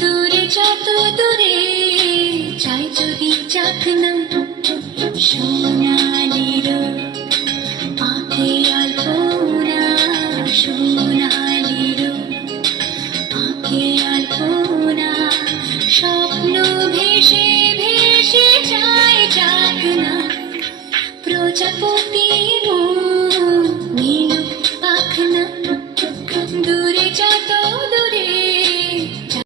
দূরে যত দূরে চাই যদি চাকনা সোনালির আঁকে আলপনা, সোনালির আঁকে আলপনা, স্বপ্ন ভেসে